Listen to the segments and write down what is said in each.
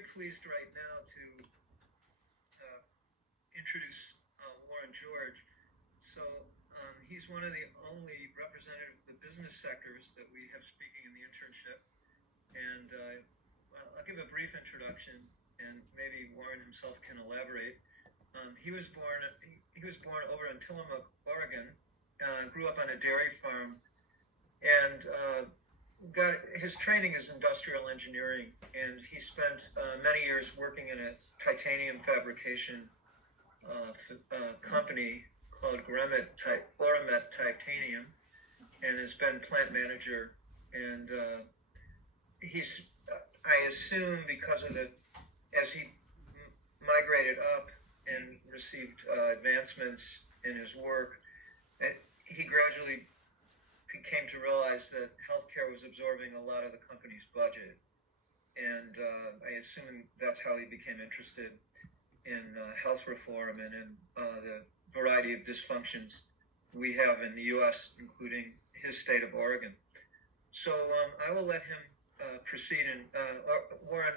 very pleased right now to introduce Warren George. So he's one of the only representatives of the business sectors that we have speaking in the internship. And I'll give a brief introduction, and maybe Warren himself can elaborate. He was born over in Tillamook, Oregon. Grew up on a dairy farm, and got his training is industrial engineering, and he spent many years working in a titanium fabrication company called Oramet Titanium, and has been plant manager. And he's, I assume, because of as he migrated up and received advancements in his work, and he gradually came to realize that healthcare was absorbing a lot of the company's budget. And I assume that's how he became interested in health reform and in the variety of dysfunctions we have in the U.S., including his state of Oregon. So I will let him proceed. And Warren,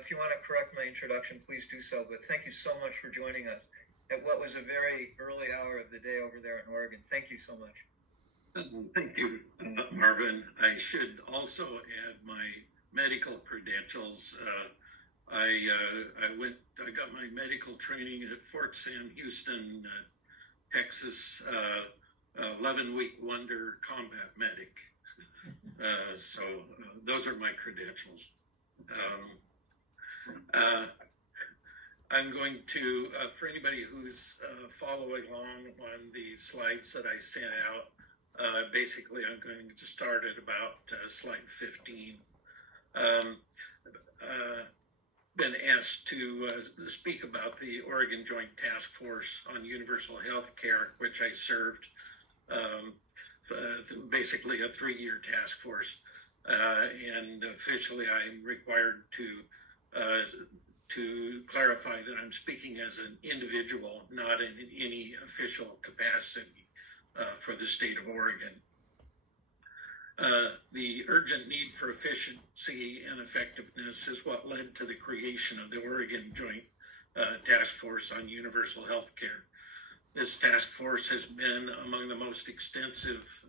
if you want to correct my introduction, please do so. But thank you so much for joining us at what was a very early hour of the day over there in Oregon. Thank you so much. Thank you, Marvin. I should also add my medical credentials. I got my medical training at Fort Sam Houston, Texas, 11-week wonder combat medic. So those are my credentials. I'm going to, for anybody who's following along on the slides that I sent out, basically I'm going to start at about slide 15. Been asked to speak about the Oregon Joint Task Force on Universal Health Care, which I served, basically a 3-year task force. And officially I'm required to clarify that I'm speaking as an individual, not in any official capacity for the state of Oregon. The urgent need for efficiency and effectiveness is what led to the creation of the Oregon Joint Task Force on Universal Health Care. This task force has been among the most extensive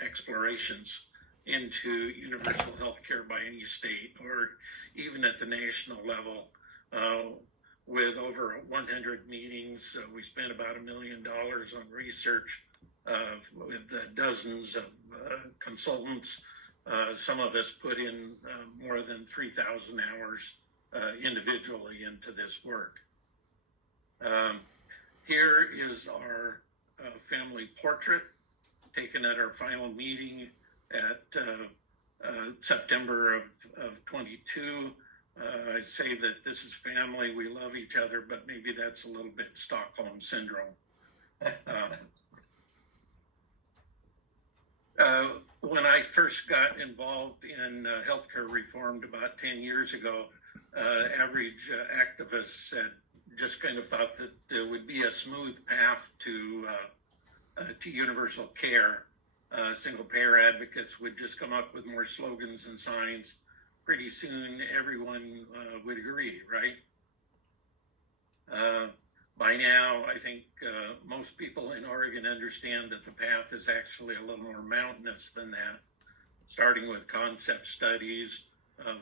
explorations into universal health care by any state, or even at the national level. With over 100 meetings, we spent about $1 million on research with dozens of consultants. Some of us put in more than 3,000 hours individually into this work. Here is our family portrait taken at our final meeting at September of 22. I say that this is family, we love each other, but maybe that's a little bit Stockholm syndrome. When I first got involved in healthcare reform about 10 years ago, average activists just kind of thought that there would be a smooth path to universal care. Single payer advocates would just come up with more slogans and signs. Pretty soon everyone would agree, right? By now, I think most people in Oregon understand that the path is actually a little more mountainous than that, starting with concept studies,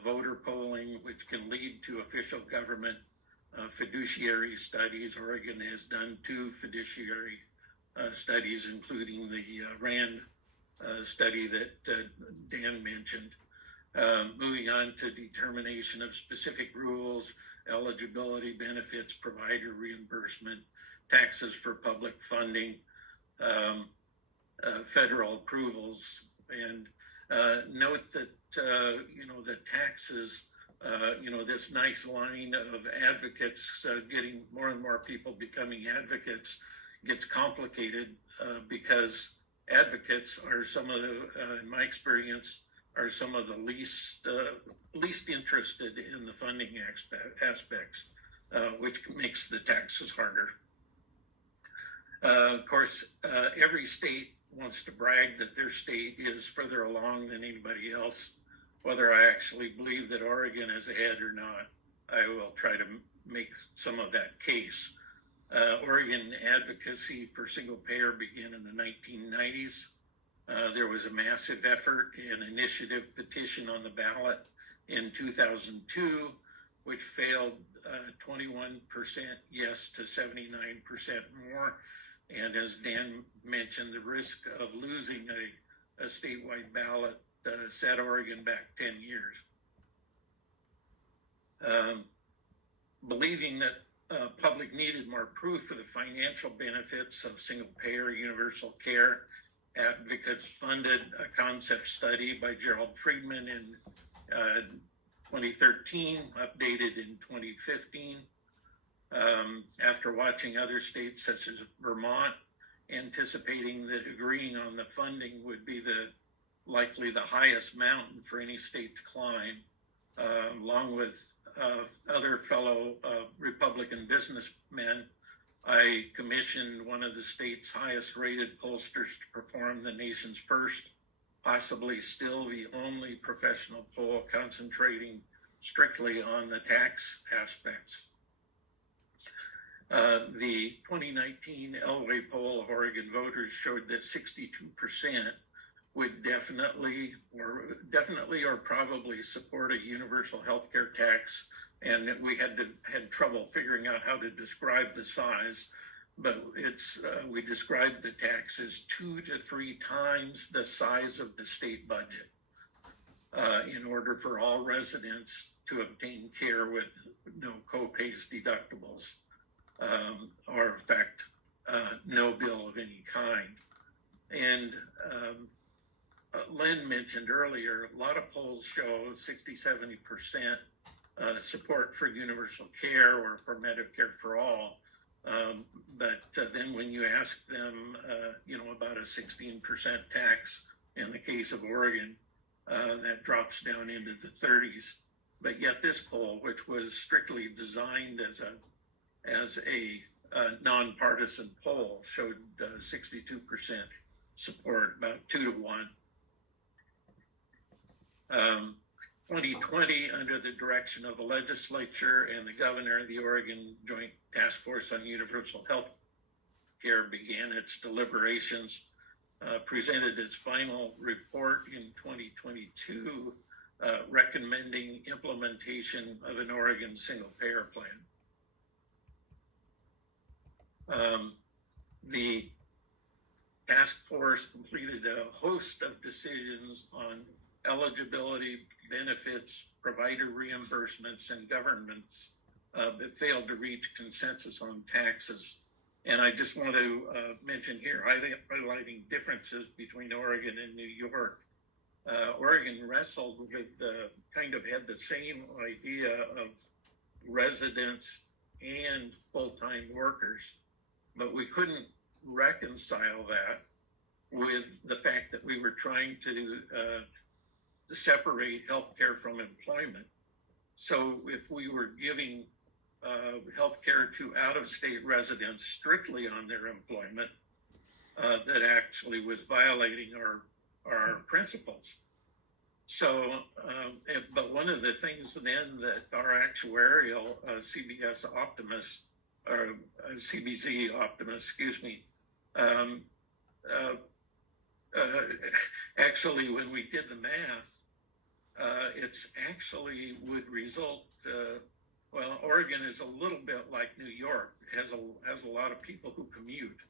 voter polling, which can lead to official government fiduciary studies. Oregon has done 2 fiduciary studies, including the RAND study that Dan mentioned. Moving on to determination of specific rules, eligibility, benefits, provider reimbursement, taxes for public funding, federal approvals. And note that, the taxes, this nice line of advocates, getting more and more people becoming advocates, gets complicated because advocates are some of the, in my experience, are some of the least interested in the funding aspects, which makes the taxes harder. Of course, every state wants to brag that their state is further along than anybody else. whether I actually believe that Oregon is ahead or not, I will try to make some of that case. Oregon advocacy for single payer began in the 1990s. There was a massive effort and initiative petition on the ballot in 2002, which failed 21% yes to 79% more. And as Dan mentioned, the risk of losing a statewide ballot set Oregon back 10 years. Believing that public needed more proof for the financial benefits of single payer universal care, advocates funded a concept study by Gerald Friedman in 2013, updated in 2015. After watching other states such as Vermont, anticipating that agreeing on the funding would be likely the highest mountain for any state to climb, along with other fellow Republican businessmen, I commissioned one of the state's highest rated pollsters to perform the nation's first, possibly still the only professional poll concentrating strictly on the tax aspects. The 2019 Elway poll of Oregon voters showed that 62% would definitely or probably support a universal health care tax. And we had trouble figuring out how to describe the size, but we described the tax as 2 to 3 times the size of the state budget in order for all residents to obtain care with no co-pays, deductibles, or in fact, no bill of any kind. And Lynn mentioned earlier, a lot of polls show 60-70% support for universal care or for Medicare for all. But then when you ask them, about a 16% tax in the case of Oregon, that drops down into the 30s. But yet this poll, which was strictly designed as a nonpartisan poll, showed 62% support, about 2 to 1. 2020, under the direction of the legislature and the governor, the Oregon Joint Task Force on Universal Health Care began its deliberations, presented its final report in 2022, recommending implementation of an Oregon single payer plan. The task force completed a host of decisions on eligibility, benefits, provider reimbursements, and governments, but failed to reach consensus on taxes. And I just want to mention here, highlighting differences between Oregon and New York. Oregon wrestled with kind of had the same idea of residents and full-time workers, but we couldn't reconcile that with the fact that we were trying to separate healthcare from employment. So if we were giving healthcare to out-of-state residents strictly on their employment, that actually was violating our principles. So, but one of the things then that our actuarial CBZ Optimus, actually, when we did the math, it's actually would result. Oregon is a little bit like New York. It has a lot of people who commute.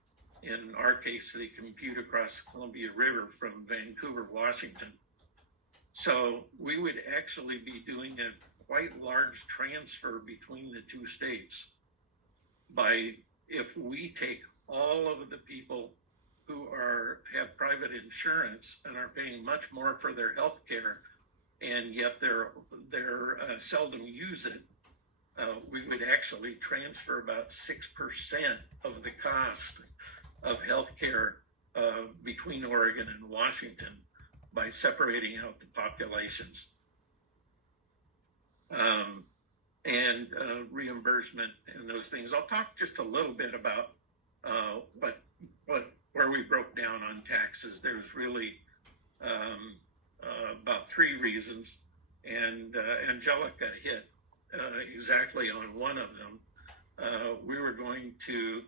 In our case, they commute across the Columbia River from Vancouver, Washington. So we would actually be doing a quite large transfer between the two states if we take all of the people who have private insurance and are paying much more for their health care, and yet they're seldom use it. We would actually transfer about 6% of the cost of healthcare between Oregon and Washington by separating out the populations. And reimbursement and those things. I'll talk just a little bit about where we broke down on taxes. There's really about 3 reasons. and Angelica hit exactly on one of them. We were going to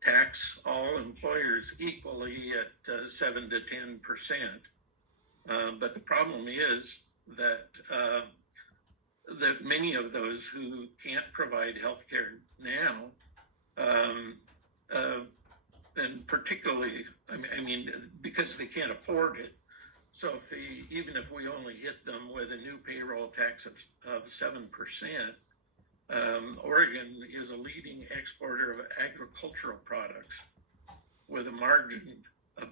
tax all employers equally at 7 to 10%. But the problem is that many of those who can't provide health care now, and particularly, I mean, because they can't afford it. So even if we only hit them with a new payroll tax of 7%, Oregon is a leading exporter of agricultural products with a margin of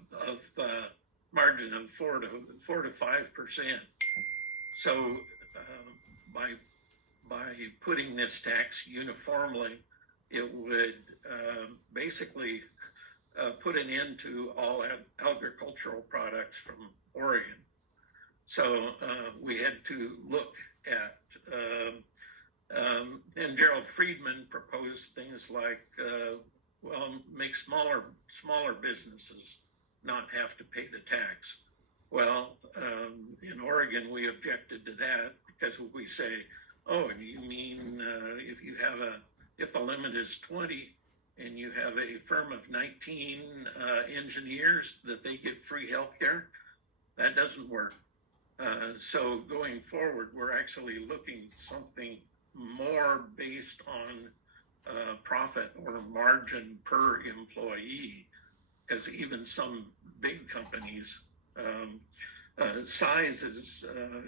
4 to 5%. So by putting this tax uniformly, it would basically put an end to all agricultural products from Oregon. So we had to look at, and Gerald Friedman proposed things like, make smaller businesses not have to pay the tax. Well, in Oregon, we objected to that because we say, oh, you mean if the limit is 20 and you have a firm of 19 engineers that they get free health care? That doesn't work. So going forward, we're actually looking at something more based on profit or margin per employee, because even some big companies, sizes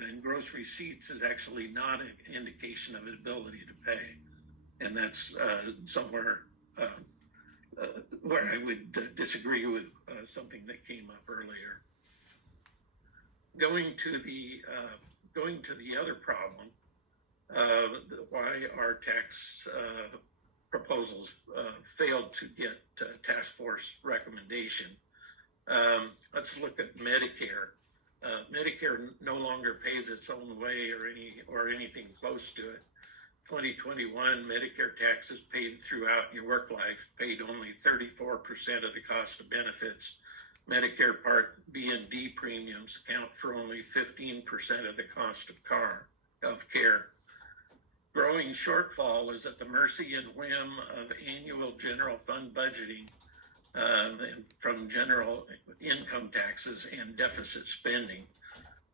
and gross receipts is actually not an indication of ability to pay. And that's somewhere where I would disagree with something that came up earlier. Going to the other problem, why our tax proposals failed to get task force recommendation. Let's look at Medicare. Medicare no longer pays its own way or anything close to it. 2021 Medicare taxes paid throughout your work life paid only 34% of the cost of benefits. Medicare Part B and D premiums account for only 15% of the cost of care. Growing shortfall is at the mercy and whim of annual general fund budgeting from general income taxes and deficit spending.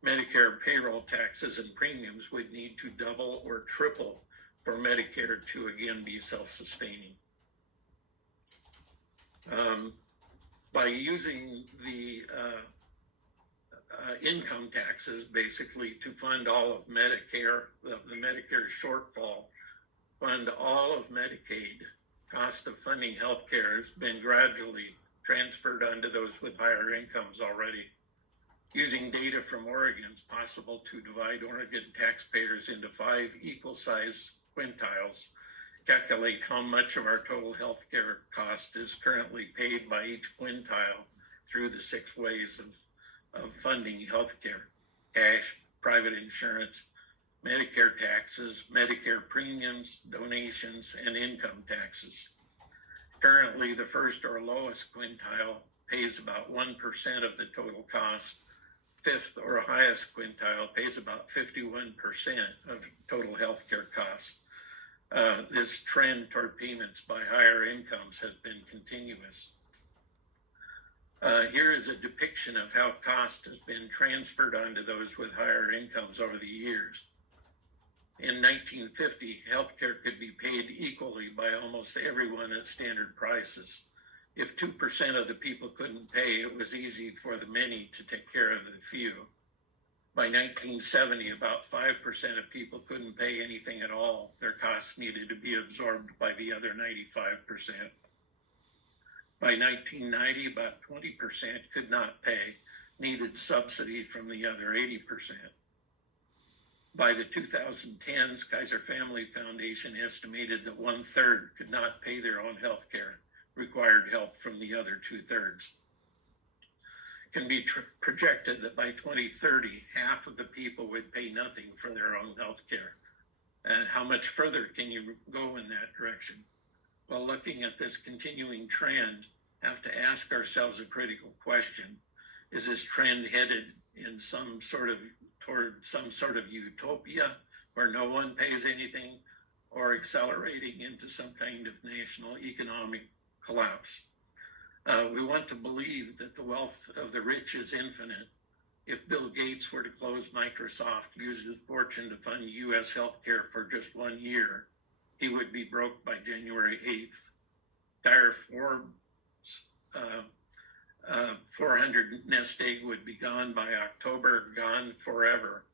Medicare payroll taxes and premiums would need to double or triple for Medicare to again be self-sustaining. By using the income taxes basically to fund all of Medicare, the Medicare shortfall, fund all of Medicaid, cost of funding healthcare has been gradually transferred onto those with higher incomes already. Using data from Oregon, it's possible to divide Oregon taxpayers into 5 equal size quintiles, calculate how much of our total healthcare cost is currently paid by each quintile through the 6 ways of funding healthcare: cash, private insurance, Medicare taxes, Medicare premiums, donations, and income taxes. Currently, the first or lowest quintile pays about 1% of the total cost. Fifth or highest quintile pays about 51% of total healthcare costs. This trend toward payments by higher incomes has been continuous. Here is a depiction of how cost has been transferred onto those with higher incomes over the years. In 1950, healthcare could be paid equally by almost everyone at standard prices. If 2% of the people couldn't pay, it was easy for the many to take care of the few. By 1970, about 5% of people couldn't pay anything at all. Their costs needed to be absorbed by the other 95%. By 1990, about 20% could not pay, needed subsidy from the other 80%. By the 2010s, Kaiser Family Foundation estimated that 1/3 could not pay their own health care, required help from the other 2/3. Can be projected that by 2030, half of the people would pay nothing for their own health care. And how much further can you go in that direction? Well, looking at this continuing trend, have to ask ourselves a critical question. Is this trend headed in some sort of toward some sort of utopia where no one pays anything, or accelerating into some kind of national economic collapse. We want to believe that the wealth of the rich is infinite. If Bill Gates were to close Microsoft, use his fortune to fund U.S. healthcare for just 1 year, he would be broke by January 8th. Dire Forbes' 400 nest egg would be gone by October, gone forever.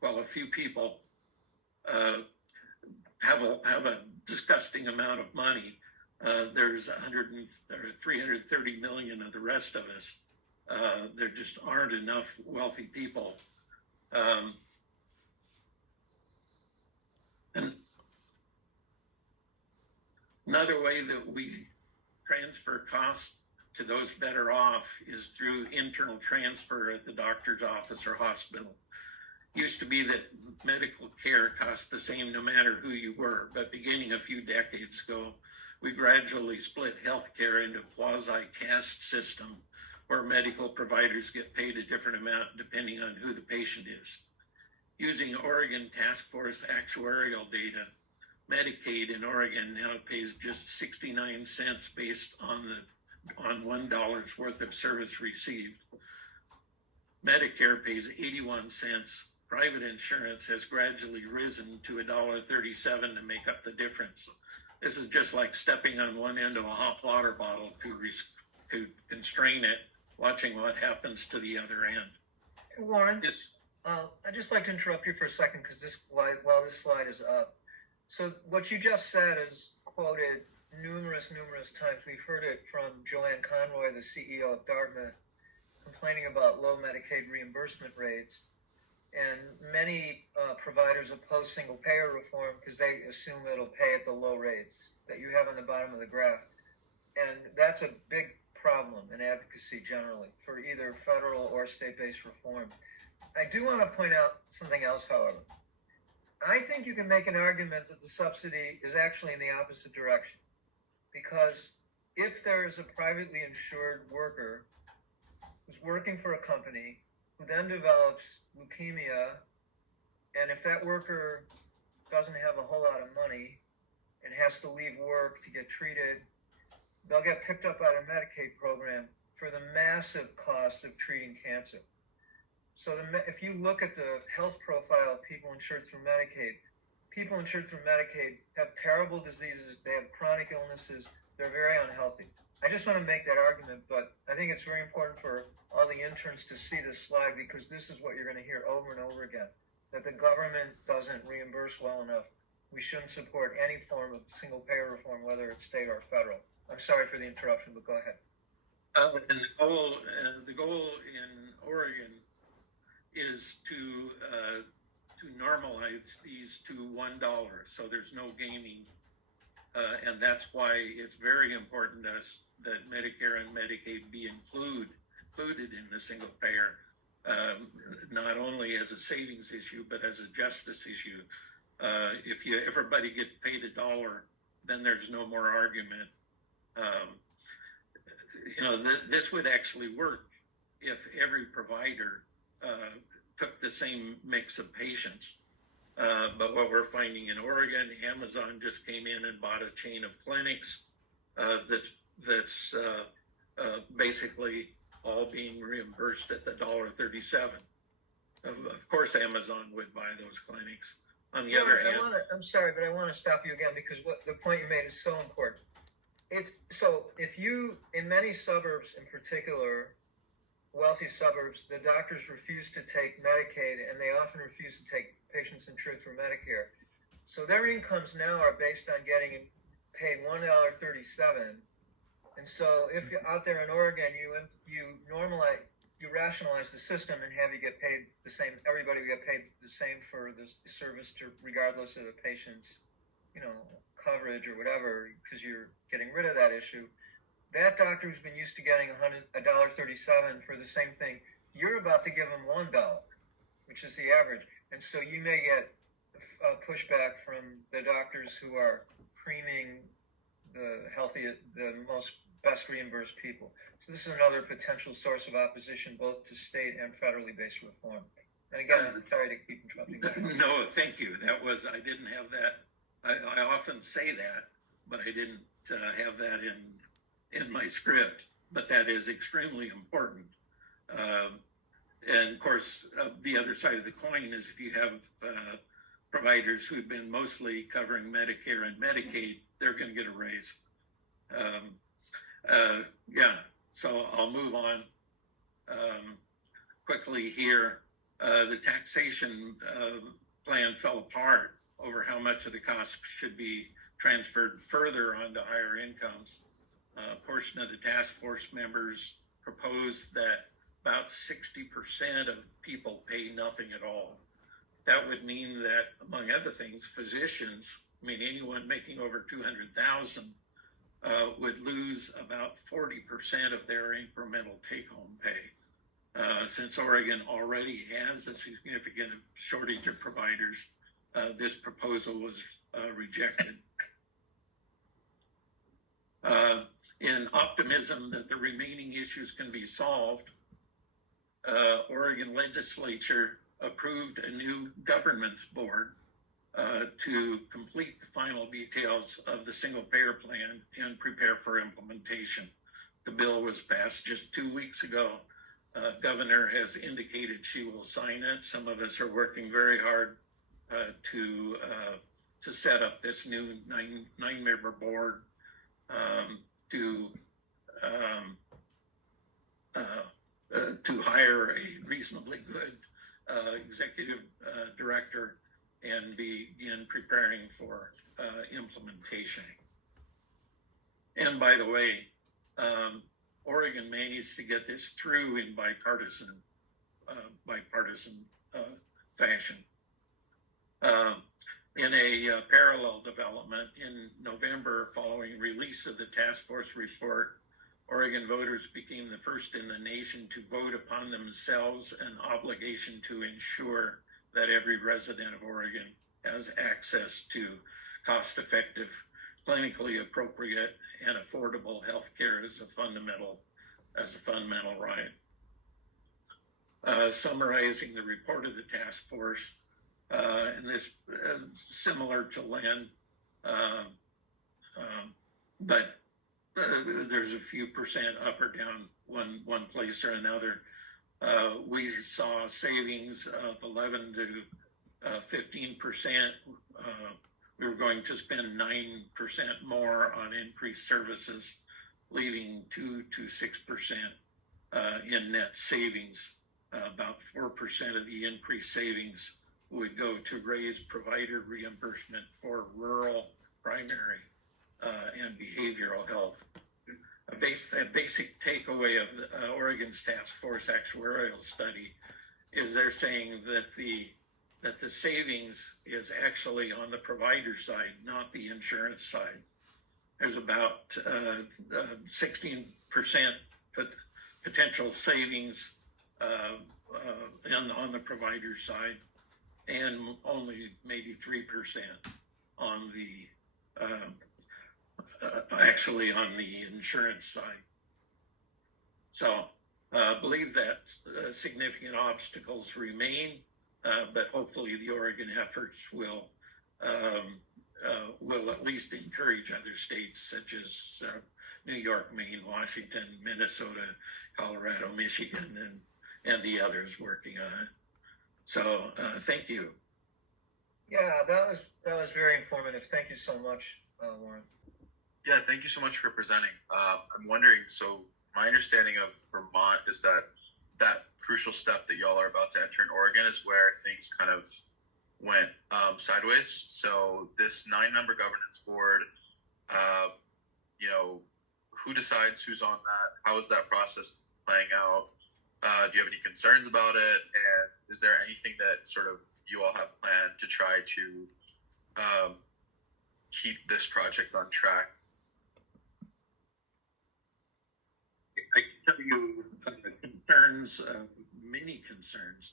While a few people have a disgusting amount of money, there's 330 million of the rest of us. There just aren't enough wealthy people. And another way that we transfer costs to those better off is through internal transfer at the doctor's office or hospital. Used to be that medical care cost the same no matter who you were, but beginning a few decades ago, we gradually split healthcare into a quasi-caste system where medical providers get paid a different amount depending on who the patient is. Using Oregon Task Force actuarial data, Medicaid in Oregon now pays just 69 cents based on $1 worth of service received. Medicare pays 81 cents. Private insurance has gradually risen to $1.37 to make up the difference. This is just like stepping on one end of a hot water bottle to constrain it, watching what happens to the other end. Warren, Yes. I'd just like to interrupt you for a second because while this slide is up. So what you just said is quoted numerous times. We've heard it from Joanne Conroy, the CEO of Dartmouth, complaining about low Medicaid reimbursement rates. And many providers oppose single payer reform because they assume it'll pay at the low rates that you have on the bottom of the graph. And that's a big problem in advocacy generally for either federal or state-based reform. I do want to point out something else, however. I think you can make an argument that the subsidy is actually in the opposite direction. Because if there is a privately insured worker who's working for a company who then develops leukemia, and if that worker doesn't have a whole lot of money and has to leave work to get treated, they'll get picked up by the Medicaid program for the massive cost of treating cancer. So if you look at the health profile of people insured through Medicaid, people insured through Medicaid have terrible diseases, they have chronic illnesses, they're very unhealthy. I just want to make that argument, but I think it's very important for all the interns to see this slide because this is what you're going to hear over and over again, that the government doesn't reimburse well enough. We shouldn't support any form of single payer reform, whether it's state or federal. I'm sorry for the interruption, but go ahead. And the goal in Oregon is to normalize these to $1, so there's no gaming, and that's why it's very important to us that Medicare and Medicaid be included in the single payer, not only as a savings issue but as a justice issue. If everybody gets paid $1, then there's no more argument. This would actually work if every provider took the same mix of patients. But what we're finding in Oregon, Amazon just came in and bought a chain of clinics that's basically all being reimbursed at the $1.37. Of course, Amazon would buy those clinics. On the other hand, I'm sorry, but I want to stop you again because the point you made is so important. If you, in many suburbs in particular, wealthy suburbs, the doctors refuse to take Medicaid and they often refuse to take patients insured through Medicare. So their incomes now are based on getting paid $1.37. And so if you're out there in Oregon, you rationalize the system and have you get paid the same, everybody will get paid the same for the service regardless of the patient's, coverage or whatever, because you're getting rid of that issue. That doctor who's been used to getting $1.37 for the same thing, you're about to give him $1, which is the average. And so you may get pushback from the doctors who are creaming the best reimbursed people. So this is another potential source of opposition, both to state and federally based reform. And again, I'm sorry to keep interrupting. No, thank you. I didn't have that. I often say that, but I didn't have that in my script. But that is extremely important. And of course, the other side of the coin is if you have providers who've been mostly covering Medicare and Medicaid, they're going to get a raise. So I'll move on quickly here. The taxation plan fell apart over how much of the cost should be transferred further onto higher incomes. A portion of the task force members proposed that about 60% of people pay nothing at all. That would mean that, among other things, physicians, anyone making over 200,000, would lose about 40% of their incremental take-home pay. Since Oregon already has a significant shortage of providers, this proposal was rejected. In optimism that the remaining issues can be solved, Oregon legislature approved a new governance board to complete the final details of the single payer plan and prepare for implementation. The bill was passed just 2 weeks ago. Governor has indicated she will sign it. Some of us are working very hard to set up this new nine-member board to hire a reasonably good executive director and begin preparing for implementation. And by the way, Oregon managed to get this through in bipartisan fashion. In a parallel development in November, following release of the task force report, Oregon voters became the first in the nation to vote upon themselves an obligation to ensure that every resident of Oregon has access to cost-effective, clinically appropriate, and affordable health care as a fundamental right. Summarizing the report of the task force, and this similar to Len, but there's a few percent up or down one place or another. We saw savings of 11 to 15%. We were going to spend 9% more on increased services, leaving 2 to 6% in net savings. About 4% of the increased savings would go to raise provider reimbursement for rural primary and behavioral health. A basic takeaway of the, Oregon's task force actuarial study is they're saying that the savings is actually on the provider side, not the insurance side. There's about 16% potential savings on the provider side, and only maybe 3% on the actually on the insurance side. So I believe that significant obstacles remain, but hopefully the Oregon efforts will at least encourage other states such as New York, Maine, Washington, Minnesota, Colorado, Michigan, and the others working on it. So thank you. Yeah, that was very informative. Thank you so much, Warren. Yeah, thank you so much for presenting. I'm wondering, so my understanding of Vermont is that crucial step that y'all are about to enter in Oregon is where things kind of went sideways. So this 9-member governance board, who decides who's on that? How is that process playing out? Do you have any concerns about it? And is there anything that sort of you all have planned to try to keep this project on track? I can tell you concerns, many concerns.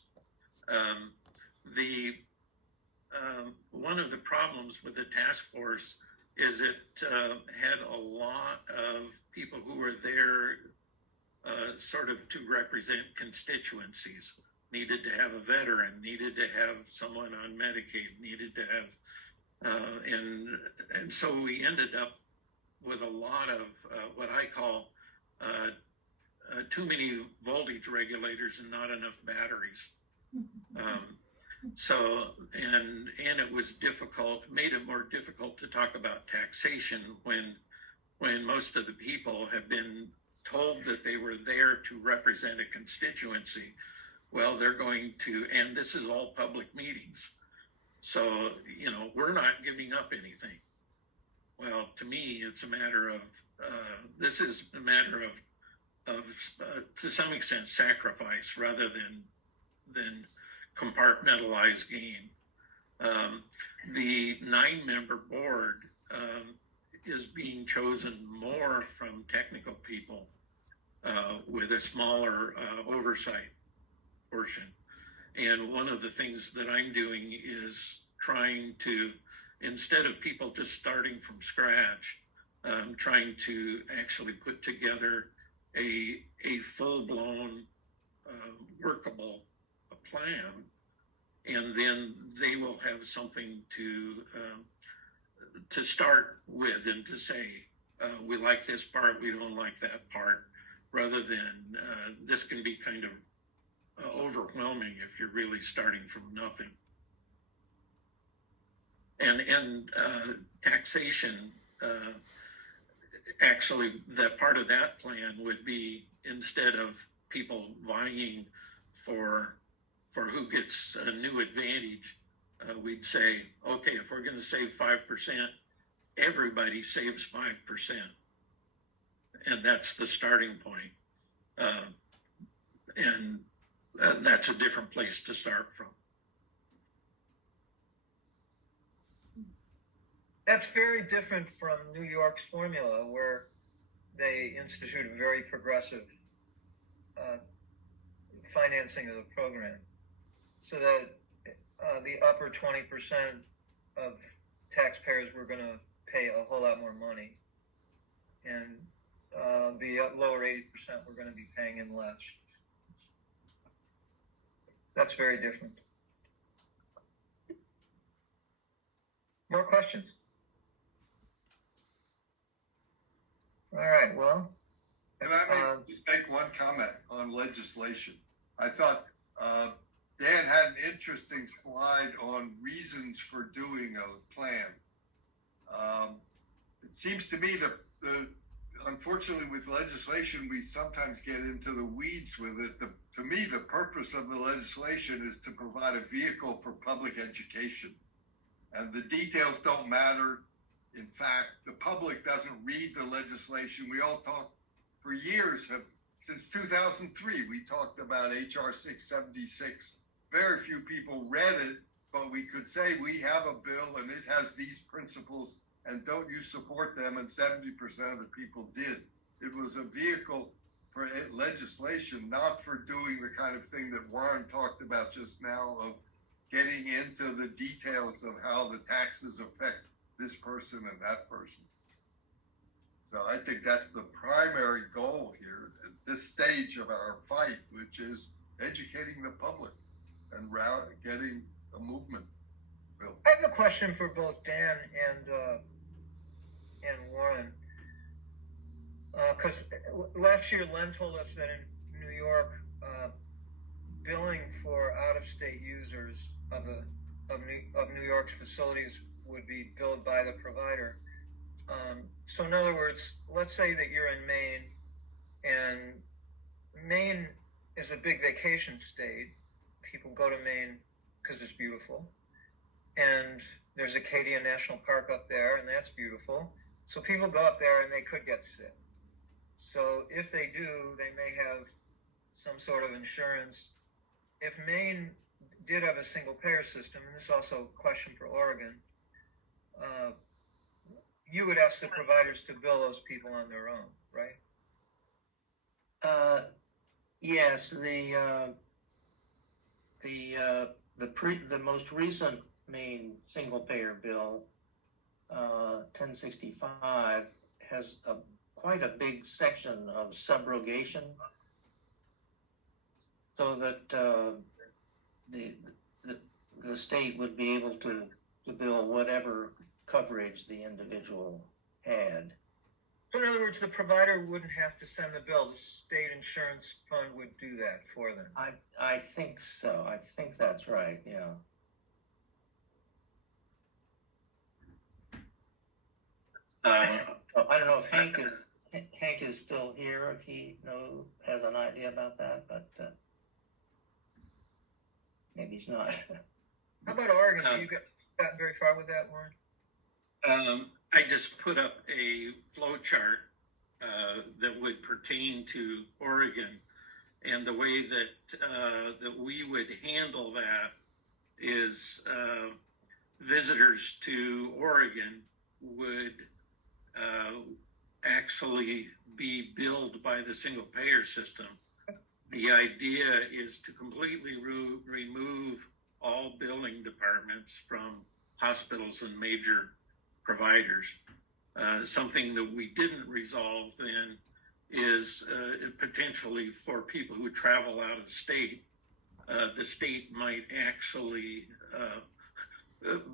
One of the problems with the task force is it had a lot of people who were there sort of to represent constituencies. needed to have a veteran, needed to have someone on Medicaid, needed to have, and so we ended up with a lot of what I call too many voltage regulators and not enough batteries. So, and it was difficult, made it more difficult to talk about taxation when most of the people have been told that they were there to represent a constituency. Well, they're going to, and this is all public meetings. So, we're not giving up anything. Well, to me, it's a matter of, this is a matter of to some extent, sacrifice rather than compartmentalized gain. The 9-member board is being chosen more from technical people with a smaller oversight portion. And one of the things that I'm doing is trying to, instead of people just starting from scratch, trying to actually put together a full-blown workable plan, and then they will have something to start with and to say, we like this part, we don't like that part, rather than this can be kind of overwhelming if you're really starting from nothing. And taxation, actually, that part of that plan would be, instead of people vying for who gets a new advantage, we'd say, okay, if we're going to save 5%, everybody saves 5%. And that's the starting point. And that's a different place to start from. That's very different from New York's formula, where they institute a very progressive financing of the program, so that the upper 20% of taxpayers were going to pay a whole lot more money, and the lower 80% were going to be paying in less. That's very different. More questions? All right, well. And I may just make one comment on legislation. I thought Dan had an interesting slide on reasons for doing a plan. It seems to me that unfortunately with legislation, we sometimes get into the weeds with it. To me, the purpose of the legislation is to provide a vehicle for public education. And the details don't matter. In fact, the public doesn't read the legislation. We all talk for years, since 2003, we talked about HR 676. Very few people read it, but we could say we have a bill and it has these principles, and don't you support them? And 70% of the people did. It was a vehicle for legislation, not for doing the kind of thing that Warren talked about just now, of getting into the details of how the taxes affect this person and that person. So I think that's the primary goal here at this stage of our fight, which is educating the public and getting a movement built. I have a question for both Dan and Warren. Because last year, Len told us that in New York, billing for out-of-state users of New York's facilities would be billed by the provider. So in other words, let's say that you're in Maine, and Maine is a big vacation state. People go to Maine because it's beautiful, and there's Acadia National Park up there, and that's beautiful. So people go up there and they could get sick. So if they do, they may have some sort of insurance. If Maine did have a single payer system, and this is also a question for Oregon, you would ask the providers to bill those people on their own, right? Yes, the most recent Maine single payer bill, 1065, has quite a big section of subrogation, so that the state would be able to bill whatever coverage the individual had. So in other words, the provider wouldn't have to send the bill. The state insurance fund would do that for them. I think so. I think that's right. Yeah. So I don't know if Hank is still here, if he has an idea about that, but maybe he's not. How about Oregon? Have you gotten very far with that, Warren? I just put up a flow chart that would pertain to Oregon, and the way that we would handle that is visitors to Oregon would actually be billed by the single payer system. The idea is to completely remove all billing departments from hospitals and major providers. Something that we didn't resolve then is potentially for people who travel out of state, the state might actually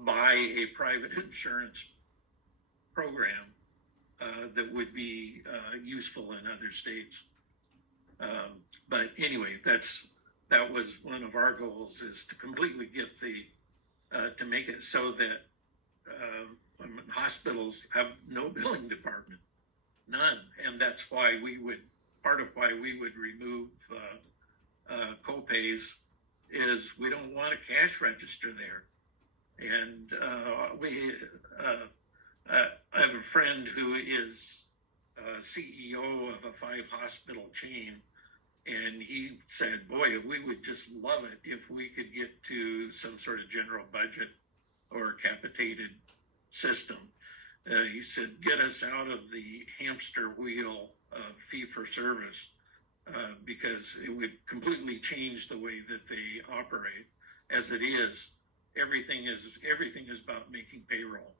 buy a private insurance program that would be useful in other states. But anyway, that was one of our goals, is to completely get to make it so that hospitals have no billing department, none. And that's why part of why we would remove co-pays is we don't want a cash register there. And I have a friend who is CEO of a 5-hospital chain, and he said, boy, we would just love it if we could get to some sort of general budget or capitated system. He said, get us out of the hamster wheel of fee-for-service, because it would completely change the way that they operate. As it is, everything is about making payroll.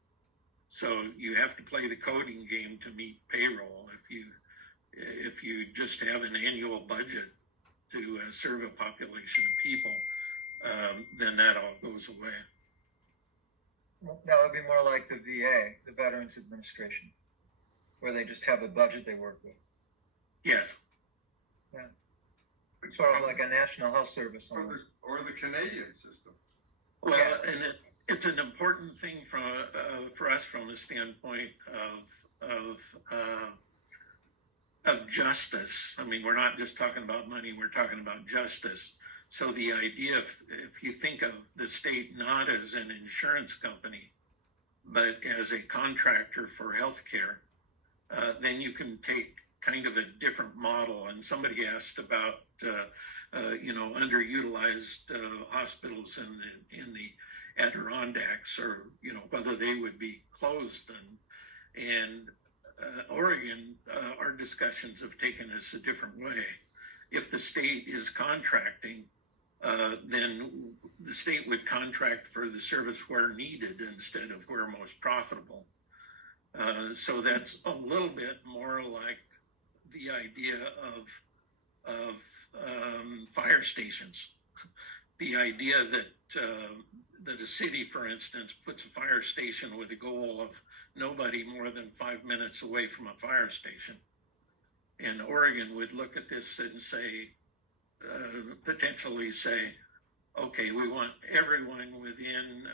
So you have to play the coding game to meet payroll. If you just have an annual budget to serve a population of people, then that all goes away. That would be more like the VA, the Veterans Administration, where they just have a budget they work with. Yes. Yeah. Sort of like a National Health Service. Or the Canadian system. Well, and it's an important thing for us from the standpoint of justice. I mean, we're not just talking about money; we're talking about justice. So the idea, if you think of the state not as an insurance company, but as a contractor for healthcare, then you can take kind of a different model. And somebody asked about underutilized hospitals in the Adirondacks, or whether they would be closed. And Oregon, our discussions have taken us a different way. If the state is contracting, then the state would contract for the service where needed instead of where most profitable. So that's a little bit more like the idea of fire stations. The idea that a city, for instance, puts a fire station with a goal of nobody more than 5 minutes away from a fire station. And Oregon would look at this and say, potentially say, okay, we want everyone within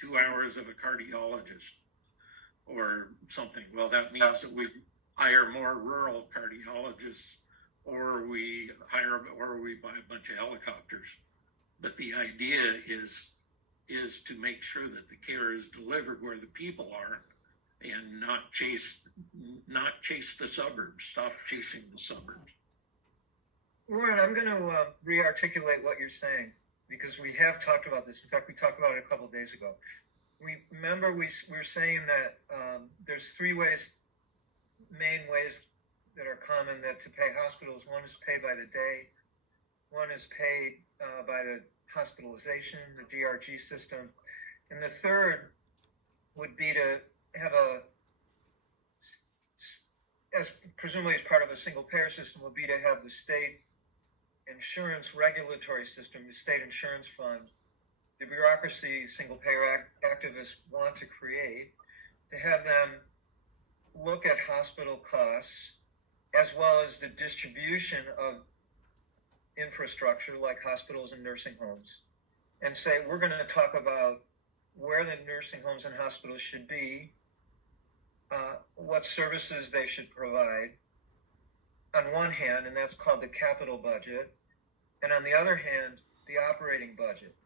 2 hours of a cardiologist or something. Well, that means that we hire more rural cardiologists, or we buy a bunch of helicopters. But the idea is to make sure that the care is delivered where the people are, and not chase the suburbs. Stop chasing the suburbs. Warren, I'm going to re-articulate what you're saying, because we have talked about this. In fact, we talked about it a couple of days ago. We were saying that there's three main ways that are common that to pay hospitals. One is paid by the day. One is paid by the hospitalization, the DRG system. And the third would be to have as presumably as part of a single payer system, would be to have the state insurance regulatory system, the state insurance fund, the bureaucracy single payer activists want to create, to have them look at hospital costs as well as the distribution of infrastructure like hospitals and nursing homes, and say we're going to talk about where the nursing homes and hospitals should be, what services they should provide on one hand, and that's called the capital budget, and on the other hand, the operating budget.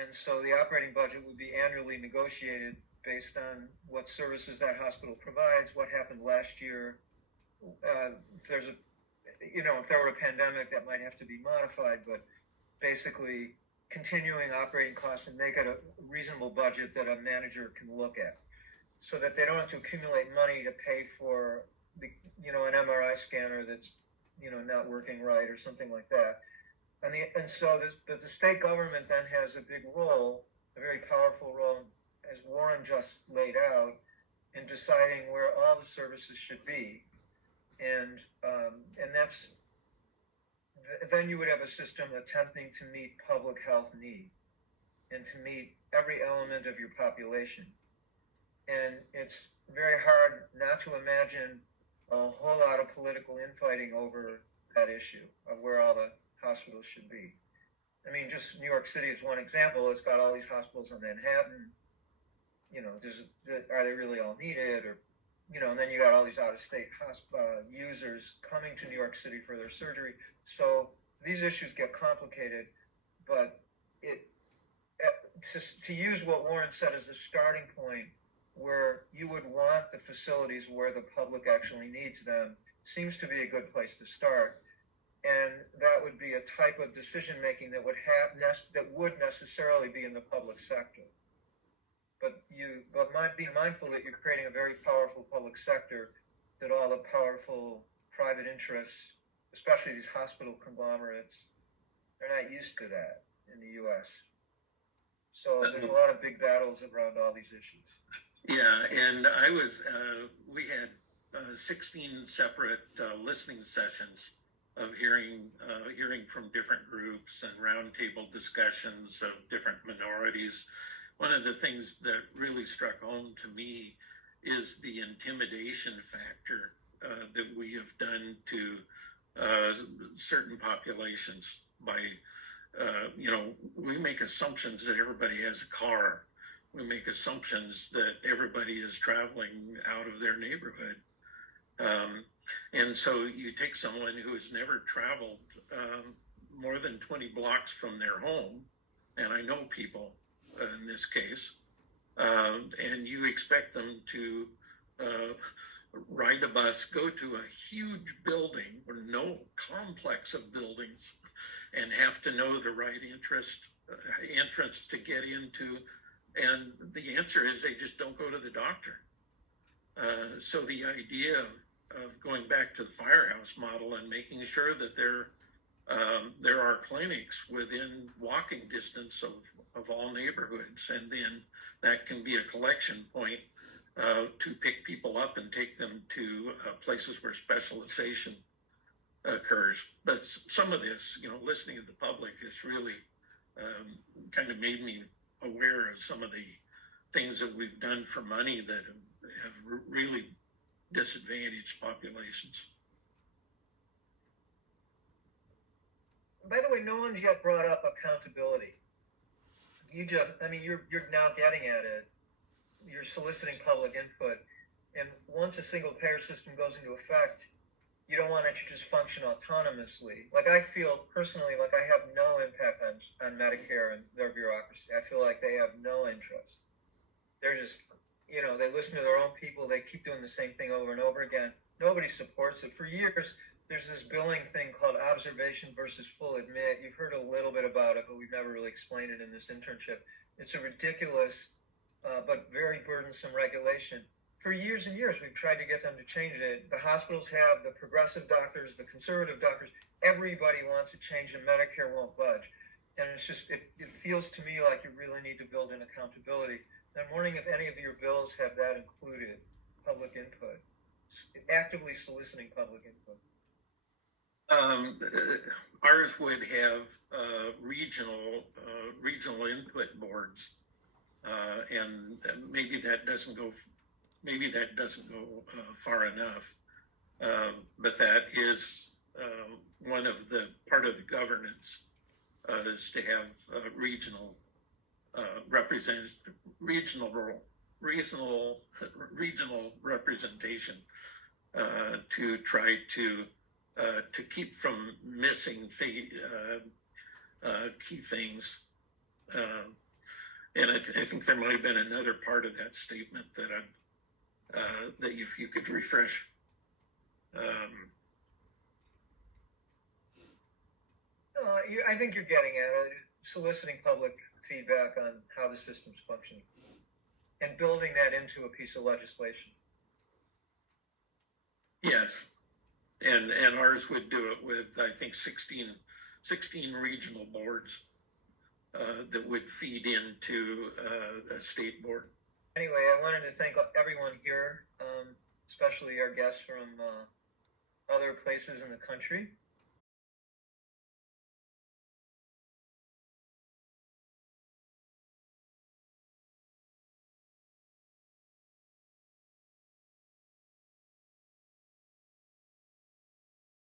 And so the operating budget would be annually negotiated based on what services that hospital provides, what happened last year. If there's a, if there were a pandemic, that might have to be modified, but basically continuing operating costs and make it a reasonable budget that a manager can look at, so that they don't have to accumulate money to pay for an MRI scanner that's not working right or something like that. And so the state government then has a big role, a very powerful role, as Warren just laid out, in deciding where all the services should be. And that's, then you would have a system attempting to meet public health need and to meet every element of your population. And it's very hard not to imagine a whole lot of political infighting over that issue of where all the hospitals should be. I mean, just New York City is one example. It's got all these hospitals in Manhattan. Are they really all needed? Or, and then you got all these out-of-state users coming to New York City for their surgery. So these issues get complicated, but to use what Warren said as a starting point, where you would want the facilities where the public actually needs them, seems to be a good place to start. And that would be a type of decision making that would necessarily be in the public sector. But be mindful that you're creating a very powerful public sector that all the powerful private interests, especially these hospital conglomerates, they're not used to that in the U.S. So there's a lot of big battles around all these issues. Yeah, and we had 16 separate listening sessions of hearing from different groups and roundtable discussions of different minorities. One of the things that really struck home to me is the intimidation factor that we have done to certain populations by, we make assumptions that everybody has a car. We make assumptions that everybody is traveling out of their neighborhood. And so you take someone who has never traveled more than 20 blocks from their home, and I know people in this case, and you expect them to ride a bus, go to a huge building or no complex of buildings, and have to know the right entrance to get into. And the answer is they just don't go to the doctor. So the idea of going back to the firehouse model and making sure that there are clinics within walking distance of all neighborhoods, and then that can be a collection point to pick people up and take them to places where specialization occurs. But some of this, listening to the public has really kind of made me aware of some of the things that we've done for money that have really disadvantaged populations. By the way, no one's yet brought up accountability. You're now getting at it. You're soliciting public input. And once a single payer system goes into effect, you don't want it to just function autonomously. Like, I feel personally like I have no impact on Medicare and their bureaucracy. I feel like they have no interest. They're just, they listen to their own people. They keep doing the same thing over and over again. Nobody supports it. For years, there's this billing thing called observation versus full admit. You've heard a little bit about it, but we've never really explained it in this internship. It's a ridiculous but very burdensome regulation. For years and years, we've tried to get them to change it. The hospitals have, the progressive doctors, the conservative doctors, everybody wants to change, and Medicare won't budge. And it's just, it feels to me like you really need to build in accountability. I'm wondering if any of your bills have that included, public input, actively soliciting public input. Ours would have regional input boards, and maybe that doesn't go far enough. But that is one of the part of the governance is to have regional regional representation to try to keep from missing key things. And I think there might have been another part of that statement that that if you could refresh. I think you're getting at it, soliciting public feedback on how the system's functioning and building that into a piece of legislation. Yes, and ours would do it with, I think, 16 regional boards that would feed into a state board. Anyway, I wanted to thank everyone here, especially our guests from other places in the country.